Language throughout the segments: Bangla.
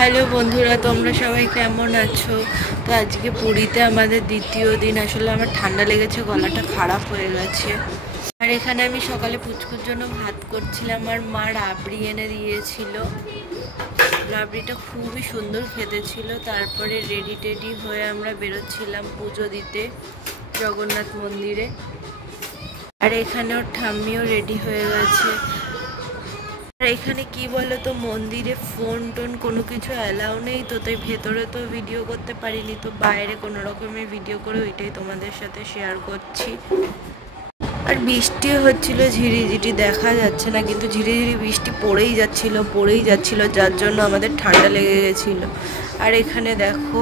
হ্যালো বন্ধুরা, তোমরা সবাই কেমন আছো? তো আজকে পুরীতে আমাদের দ্বিতীয় দিন। আসলে আমার ঠান্ডা লেগেছে, গলাটা খারাপ হয়ে গেছে। আর এখানে আমি সকালে পুচকুর জন্য ভাত করছিলাম। আর মা রাবড়ি এনে দিয়েছিল, রাবড়িটা খুবই সুন্দর খেতে ছিল। তারপরে রেডি টেডি হয়ে আমরা বেরোচ্ছিলাম পুজো দিতে জগন্নাথ মন্দিরে। আর এখানে ওর ঠাম্মিও রেডি হয়ে গেছে। আর এখানে কি বলো তো, মন্দিরে ফোন টোন কোনো কিছু অ্যালাউ নেই, তো তাই ভেতরে তো ভিডিও করতে পারিনি, তো বাইরে কোনো রকমের ভিডিও করে ওইটাই তোমাদের সাথে শেয়ার করছি। আর বৃষ্টি হচ্ছিল ঝিরিঝিরি, দেখা যাচ্ছে না কিন্তু ঝিরিঝিরি বৃষ্টি পড়েই যাচ্ছিল, যার জন্য আমাদের ঠান্ডা লেগে গেছিলো। আর এখানে দেখো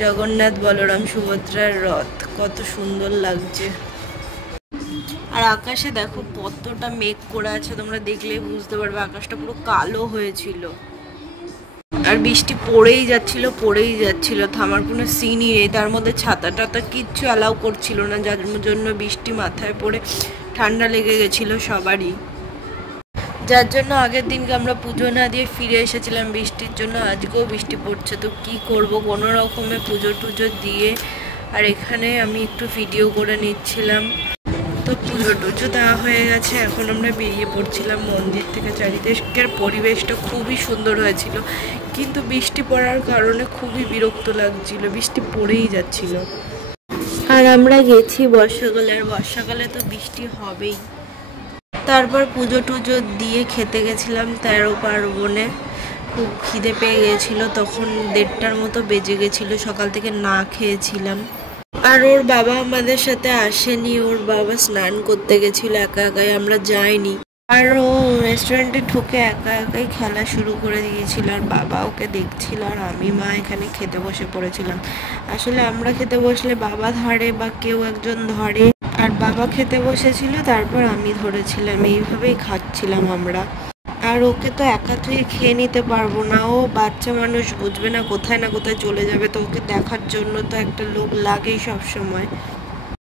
জগন্নাথ বলরাম সুভদ্রার রথ, কত সুন্দর লাগছে। আর আকাশে দেখো কতটা মেঘ করে আছে, তোমরা দেখলেই বুঝতে পারবে। আকাশটা পুরো কালো হয়েছিল আর বৃষ্টি পড়েই যাচ্ছিল, থামার কোনো সিনই নেই। তার মধ্যে ছাতা টাতা কিচ্ছু অ্যালাউ করছিল না, যার জন্য বৃষ্টি মাথায় পড়ে ঠান্ডা লেগে গেছিল সবারই। যার জন্য আগের দিনকে আমরা পুজো না দিয়ে ফিরে এসেছিলাম বৃষ্টির জন্য। আজকেও বৃষ্টি পড়ছে, তো কি করব, কোনো রকমে পুজো টুজো দিয়ে। আর এখানে আমি একটু ভিডিও করে নিচ্ছিলাম। তো পুজো টুজো দেওয়া হয়ে গেছে, এখন আমরা বেরিয়ে পড়ছিলাম মন্দির থেকে। চারিদিকের পরিবেশটা খুবই সুন্দর হয়েছিল, কিন্তু বৃষ্টি পড়ার কারণে খুবই বিরক্ত লাগছিল, বৃষ্টি পড়েই যাচ্ছিল। আর আমরা গেছি বর্ষাকালে, আর বর্ষাকালে তো বৃষ্টি হবেই। তারপর পুজো টুজো দিয়ে খেতে গেছিলাম 13 পার্বণে। খুব খিদে পেয়ে গেছিলো, তখন 1:30টার মতো বেজে গেছিলো, সকাল থেকে না খেয়েছিলাম। আর ওর বাবা আমাদের সাথে আসেনি, ওর বাবা স্নান করতে গেছিলো একা একাই, আমরা যাইনি। আর ও রেস্টুরেন্টে ঢুকে একা একাই খেলা শুরু করে দিয়েছিল, আর বাবা ওকে দেখছিল। আর আমি মা এখানে খেতে বসে পড়েছিলাম। আসলে আমরা খেতে বসলে বাবা ধরে বা কেউ একজন ধরে, আর বাবা খেতে বসেছিল, তারপর আমি ধরেছিলাম, এইভাবেই খাচ্ছিলাম আমরা। আর ওকে তো একা তুই খেয়ে নিতে পারবো না, ও বাচ্চা মানুষ, বুঝবে না, কোথায় না কোথায় চলে যাবে। তো ওকে দেখার জন্য তো একটা লোক লাগেই সব সময়।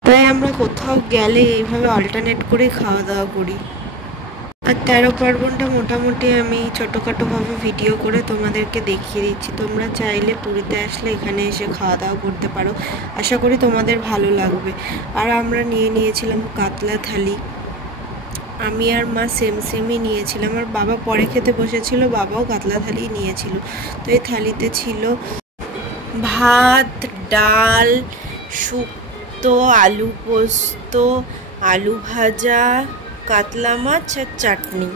তাই আমরা কোথাও গেলে এইভাবে অল্টারনেট করে খাওয়া দাওয়া করি। আর 13 পার্বণটা মোটামুটি আমি ছোটোখাটোভাবে ভিডিও করে তোমাদেরকে দেখিয়ে দিচ্ছি। তোমরা চাইলে পুরীতে আসলে এখানে এসে খাওয়া দাওয়া করতে পারো, আশা করি তোমাদের ভালো লাগবে। আর আমরা নিয়েছিলাম কাতলা থালি, আমি আর মা সেমই নিয়েছিলাম। আর বাবা পরে খেতে বসেছিল, বাবাও কাতলা থালি নিয়েছিল। তো এই থালিতে ছিল ভাত, ডাল, শুক্তো, আলু পোস্ত, আলু ভাজা, কাতলা মাছ আর চাটনি।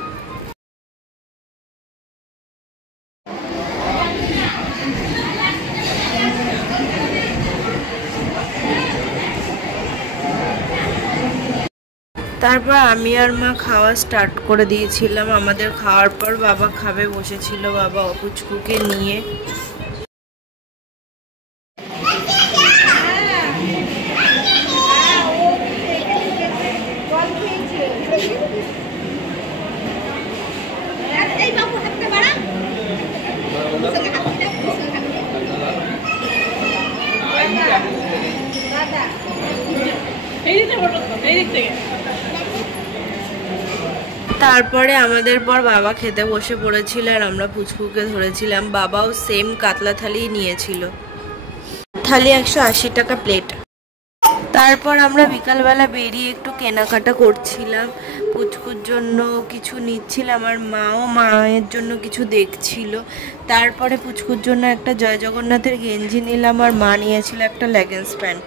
তারপর আমি আর মা খাওয়া স্টার্ট করে দিয়েছিলাম। আমাদের খাওয়ার পর বাবা খাবে বসেছিল, বাবা পুচকুকে নিয়ে। তারপরে আমাদের পর বাবা খেতে বসে পড়েছিল, আর আমরা পুচকুকে ধরেছিলাম। বাবাও সেম কাতলা থালি নিয়েছিল, থালি 180 টাকা প্লেট। তারপর আমরা বিকালবেলা বেরিয়ে একটু কেনাকাটা করছিলাম, পুচকুর জন্য কিছু নিচ্ছিলাম, আর মাও মায়ের জন্য কিছু দেখছিল। তারপরে পুচকুর জন্য একটা জয় জগন্নাথের গেঞ্জি নিলাম, আর মা নিয়েছিল একটা লেগিংস প্যান্ট।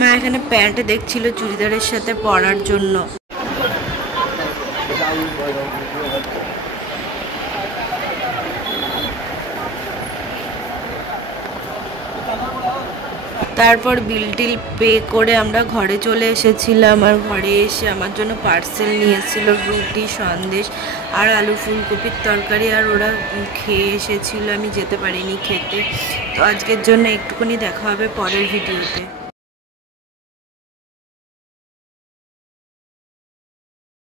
মা এখানে প্যান্ট দেখছিল চুড়িদারের সাথে পরার জন্য। তারপর বিল টিল পে করে আমরা ঘরে চলে এসেছিলাম। আর ঘরে এসে আমার জন্য পার্সেল নিয়ে এসেছিল রুটি, সন্দেশ আর আলু ফুলকপির তরকারি। আর ওরা খেয়ে এসেছিল, আমি যেতে পারিনি খেতে। তো আজকের জন্য একটুখানি দেখা হবে পরের ভিডিওতে।